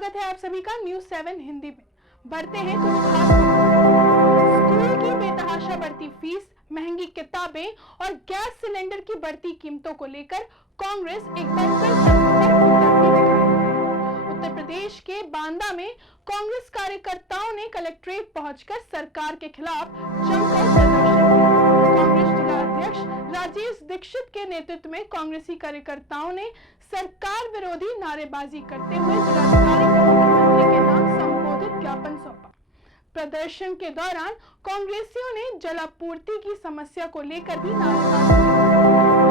स्वागत है आप सभी का न्यूज़ 7 हिंदी में। बढ़ते हैं कुछ खास स्कूल की बेतहाशा बढ़ती फीस, महंगी किताबें और गैस सिलेंडर की बढ़ती कीमतों को लेकर कांग्रेस एक बार फिर सड़कों पर उतरती दिखाई। उत्तर प्रदेश के बांदा में कांग्रेस कार्यकर्ताओं ने कलेक्ट्रेट पहुंचकर सरकार के खिलाफ जमकर प्रदर्शन किया। कांग्रेस जिला अध्यक्ष राजेश दीक्षित के नेतृत्व में कांग्रेसी कार्यकर्ताओं ने सरकार विरोधी नारेबाजी करते हुए जिलाधिकारी को मुख्यमंत्री के नाम संबोधित ज्ञापन सौंपा। प्रदर्शन के दौरान कांग्रेसियों ने जलापूर्ति की समस्या को लेकर भी नारेबाजी की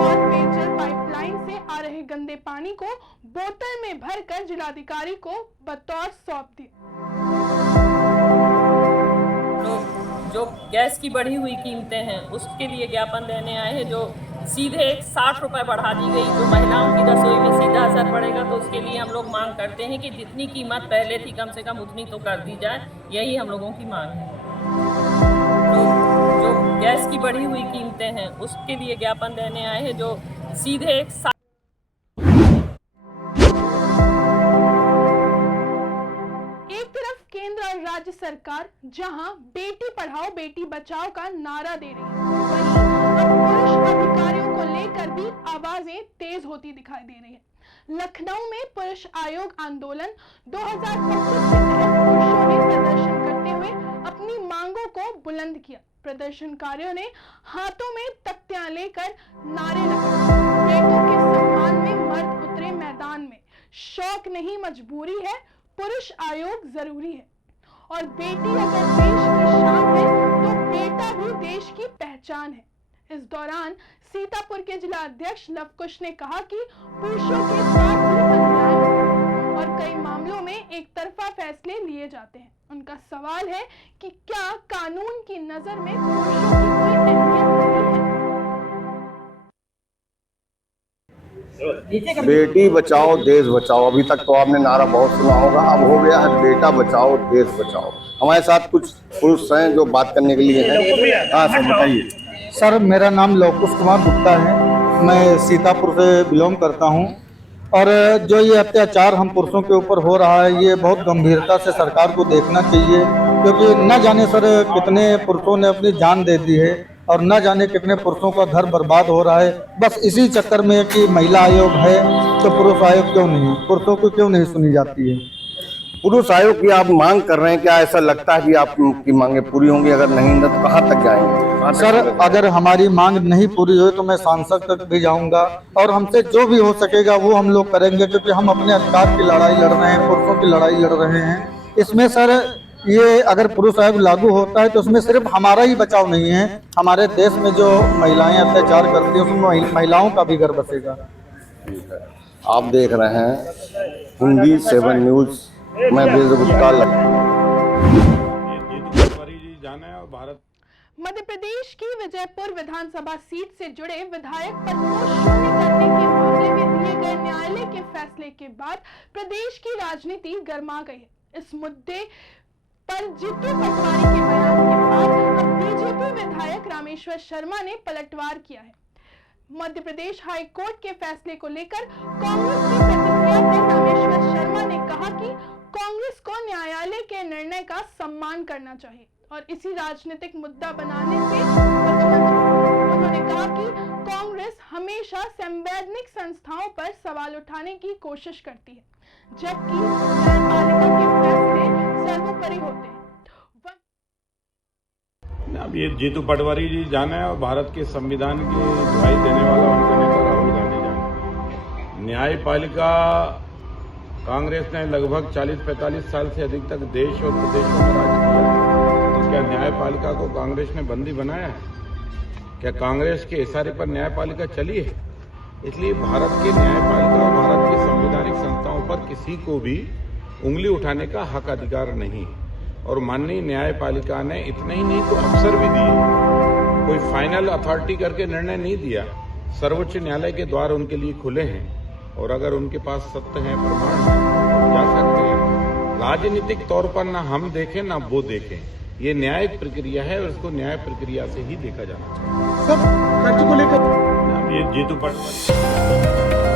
और पेयजल पाइपलाइन से आ रहे गंदे पानी को बोतल में भरकर जिलाधिकारी को बतौर सौंप दिया। जो गैस की बढ़ी हुई कीमतें हैं उसके लिए ज्ञापन देने आए हैं। जो सीधे 60 रुपये बढ़ा दी गई, जो महिलाओं की रसोई में सीधा असर पड़ेगा, तो उसके लिए हम लोग मांग करते हैं कि जितनी कीमत पहले थी कम से कम उतनी तो कर दी जाए। यही हम लोगों की मांग है। जो गैस की बढ़ी हुई कीमतें हैं उसके लिए ज्ञापन देने आए हैं। जो सीधे और राज्य सरकार जहां बेटी पढ़ाओ बेटी बचाओ का नारा दे रही है, वहीं अब पुरुष अधिकारियों को लेकर भी आवाजें तेज होती दिखाई दे रही है। लखनऊ में पुरुष आयोग आंदोलन 2025 के तहत पुरुषों ने प्रदर्शन करते हुए अपनी मांगों को बुलंद किया। प्रदर्शनकारियों ने हाथों में तख्तियां लेकर नारे लगाए। बेटों के सम्मान में मर्द उतरे मैदान में, शौक नहीं मजबूरी है, पुरुष आयोग जरूरी है। और बेटी अगर देश की शान है तो बेटा भी देश की पहचान है। इस दौरान सीतापुर के जिला अध्यक्ष लवकुश ने कहा कि पुरुषों के साथ भी अन्याय है और कई मामलों में एक तरफा फैसले लिए जाते हैं। उनका सवाल है कि क्या कानून की नजर में पुरुषों की कोई अहमियत नहीं है? बेटी बचाओ देश बचाओ, अभी तक तो आपने नारा बहुत सुना होगा, अब हो गया है बेटा बचाओ देश बचाओ। हमारे साथ कुछ पुरुष हैं जो बात करने के लिए हैं। हाँ सर, बताइए। सर, मेरा नाम लवकुश कुमार गुप्ता है, मैं सीतापुर से बिलोंग करता हूं। और जो ये अत्याचार हम पुरुषों के ऊपर हो रहा है, ये बहुत गंभीरता से सरकार को देखना चाहिए, क्योंकि न जाने सर कितने पुरुषों ने अपनी जान दे दी है और न जाने कितने पुरुषों का घर बर्बाद हो रहा है। बस इसी चक्कर में कि महिला आयोग है तो पुरुष आयोग क्यों नहीं, पुरुषों को क्यों नहीं सुनी जाती है। पुरुष आयोग की आप मांग कर रहे हैं, क्या ऐसा लगता है कि आपकी मांगे पूरी होंगी? अगर नहीं तो कहाँ तक जाएंगे? सर, अगर हमारी मांग नहीं पूरी हुई तो मैं सांसद तक भी जाऊंगा और हमसे जो भी हो सकेगा वो हम लोग करेंगे, क्योंकि हम अपने अधिकार की लड़ाई लड़ रहे हैं, पुरुषों की लड़ाई लड़ रहे हैं। इसमें सर ये अगर पुरुष आयोग लागू होता है तो उसमें सिर्फ हमारा ही बचाव नहीं है, हमारे देश में जो महिलाएं अत्याचार करती हैं उसमें महिलाओं का भी घर बसेगा। आप देख रहे हैं हिंदी 7 न्यूज, मैं बीज गुप्ता। मध्य प्रदेश की विजयपुर विधानसभा सीट से जुड़े विधायक पद को शून्य करने के मामले में दिए गए न्यायालय के फैसले के बाद प्रदेश की राजनीति गर्मा गई है। इस मुद्दे पर जीतू पटवारी के बयान के बाद अब बीजेपी विधायक रामेश्वर शर्मा ने पलटवार किया है। मध्य प्रदेश हाई कोर्ट के फैसले को लेकर कांग्रेस की प्रतिक्रिया में रामेश्वर शर्मा ने कहा कि कांग्रेस को न्यायालय के निर्णय का सम्मान करना चाहिए और इसी राजनीतिक मुद्दा बनाने से बचना चाहिए। उन्होंने कहा कि कांग्रेस हमेशा संवैधानिक संस्थाओं पर सवाल उठाने की कोशिश करती है, जबकि न्यायपालिका के फैसले सर्वोपरि होते हैं। अब ये जीतू पटवारी जी जाना है और भारत के संविधान की दुहाई देने वाला उनका नेता राहुल गांधी जाना। न्यायपालिका कांग्रेस ने लगभग 40-45 साल से अधिक तक देश और प्रदेशों में राज किया है, तो क्या न्यायपालिका को कांग्रेस ने बंदी बनाया है? क्या कांग्रेस के इशारे पर न्यायपालिका चली है? इसलिए भारत की न्यायपालिका और भारत की संवैधानिक संस्थाओं पर किसी को भी उंगली उठाने का हक अधिकार नहीं। और माननीय न्यायपालिका ने इतने ही नहीं तो अवसर भी दिए, कोई फाइनल अथॉरिटी करके निर्णय नहीं दिया। सर्वोच्च न्यायालय के द्वार उनके लिए खुले हैं और अगर उनके पास सत्य है, प्रमाण है, जा सकते हैं। राजनीतिक तौर पर ना हम देखें ना वो देखें, ये न्यायिक प्रक्रिया है और इसको न्याय प्रक्रिया से ही देखा जाना चाहिए। सब खर्च को लेकर ये जीतू पटवारी